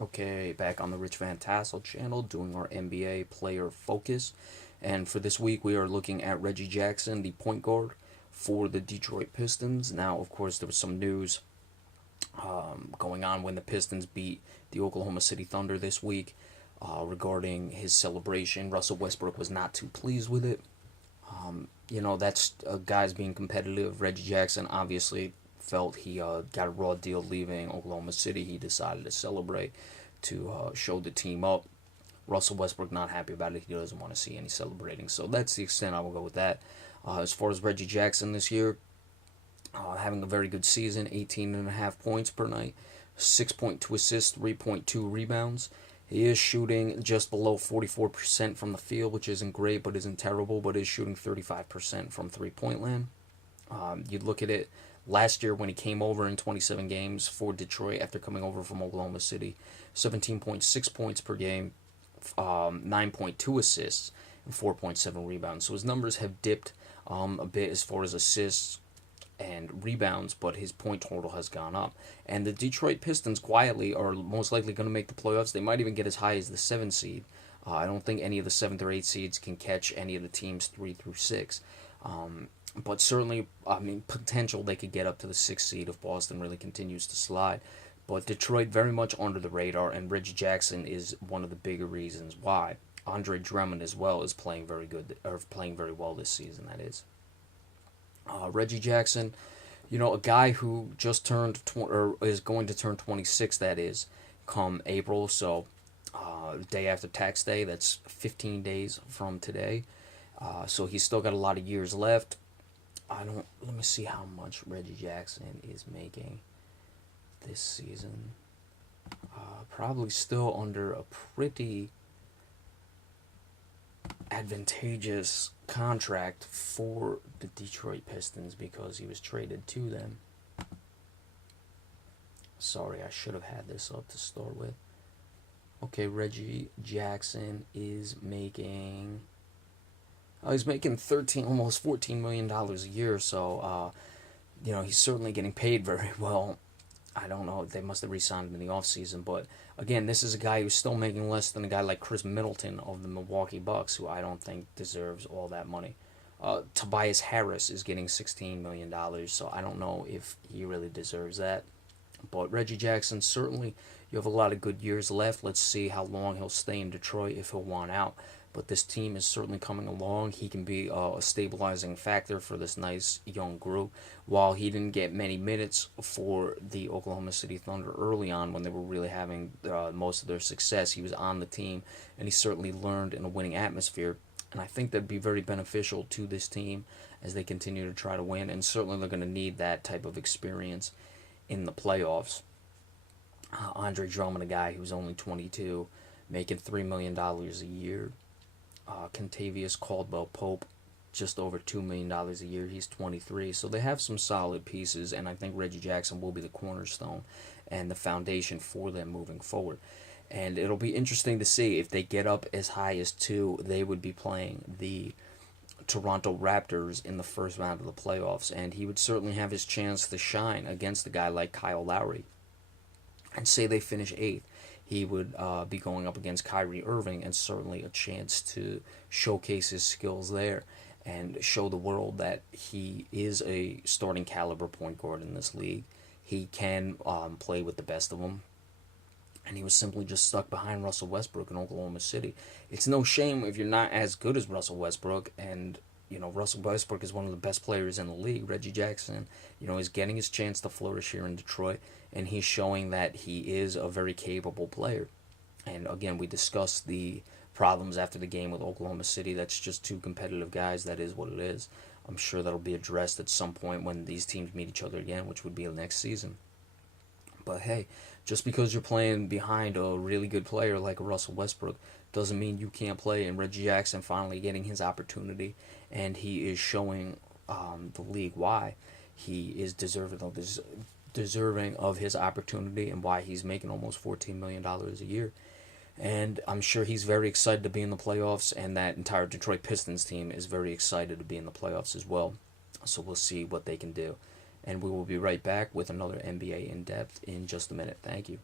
Okay, back on the Rich Van Tassel channel doing our NBA player focus. And for this week, we are looking at Reggie Jackson, the point guard for the Detroit Pistons. Now, of course, there was some news going on when the Pistons beat the Oklahoma City Thunder this week regarding his celebration. Russell Westbrook was not too pleased with it. That's guys being competitive. Reggie Jackson obviously felt he got a raw deal leaving Oklahoma City. He decided to celebrate to show the team up. Russell Westbrook not happy about it. He doesn't want to see any celebrating. So that's the extent I will go with that. As far as Reggie Jackson this year, having a very good season, 18.5 points per night, 6.2 assists, 3.2 rebounds. He is shooting just below 44% from the field, which isn't great, but isn't terrible, but is shooting 35% from three-point land. You'd look at it last year when he came over in 27 games for Detroit after coming over from Oklahoma City, 17.6 points per game, 9.2 assists, and 4.7 rebounds. So his numbers have dipped a bit as far as assists and rebounds, but his point total has gone up. And the Detroit Pistons quietly are most likely going to make the playoffs. They might even get as high as the 7th seed. I don't think any of the 7th or 8th seeds can catch any of the teams 3 through 6. But certainly, potential they could get up to the 6th seed if Boston really continues to slide. But Detroit very much under the radar, and Reggie Jackson is one of the bigger reasons why. Andre Drummond as well is playing very good, or playing very well this season. That is. Reggie Jackson, a guy who just turned or is going to turn 26. That is, come April. So, day after tax day. That's 15 days from today. So he's still got a lot of years left. Let me see how much Reggie Jackson is making this season. Probably still under a pretty advantageous contract for the Detroit Pistons because he was traded to them. Sorry, I should have had this up to start with. Okay, Reggie Jackson is making. He's making almost $14 million a year. So, he's certainly getting paid very well. I don't know. They must have re-signed him in the offseason. But, again, this is a guy who's still making less than a guy like Chris Middleton of the Milwaukee Bucks, who I don't think deserves all that money. Tobias Harris is getting $16 million, so I don't know if he really deserves that. But Reggie Jackson, certainly you have a lot of good years left. Let's see how long he'll stay in Detroit, if he'll want out. But this team is certainly coming along. He can be a stabilizing factor for this nice young group. While he didn't get many minutes for the Oklahoma City Thunder early on when they were really having most of their success, he was on the team, and he certainly learned in a winning atmosphere. And I think that'd be very beneficial to this team as they continue to try to win. And certainly they're going to need that type of experience in the playoffs. Andre Drummond, a guy who's only 22, making $3 million a year. Kentavious Caldwell-Pope, just over $2 million a year. He's 23. So they have some solid pieces, and I think Reggie Jackson will be the cornerstone and the foundation for them moving forward. And it'll be interesting to see if they get up as high as 2, they would be playing the Toronto Raptors in the first round of the playoffs, and he would certainly have his chance to shine against a guy like Kyle Lowry. And say they finish 8th. He would be going up against Kyrie Irving, and certainly a chance to showcase his skills there and show the world that he is a starting caliber point guard in this league. He can play with the best of them, and he was simply just stuck behind Russell Westbrook in Oklahoma City. It's no shame if you're not as good as Russell Westbrook, and Russell Westbrook is one of the best players in the league. Reggie Jackson, is getting his chance to flourish here in Detroit, and he's showing that he is a very capable player. And again, we discussed the problems after the game with Oklahoma City. That's just 2 competitive guys. That is what it is. I'm sure that'll be addressed at some point when these teams meet each other again, which would be next season. But hey, just because you're playing behind a really good player like Russell Westbrook doesn't mean you can't play. And Reggie Jackson finally getting his opportunity, and he is showing the league why he is deserving of his opportunity and why he's making almost $14 million a year. And I'm sure he's very excited to be in the playoffs, and that entire Detroit Pistons team is very excited to be in the playoffs as well. So we'll see what they can do. And we will be right back with another NBA In Depth in just a minute. Thank you.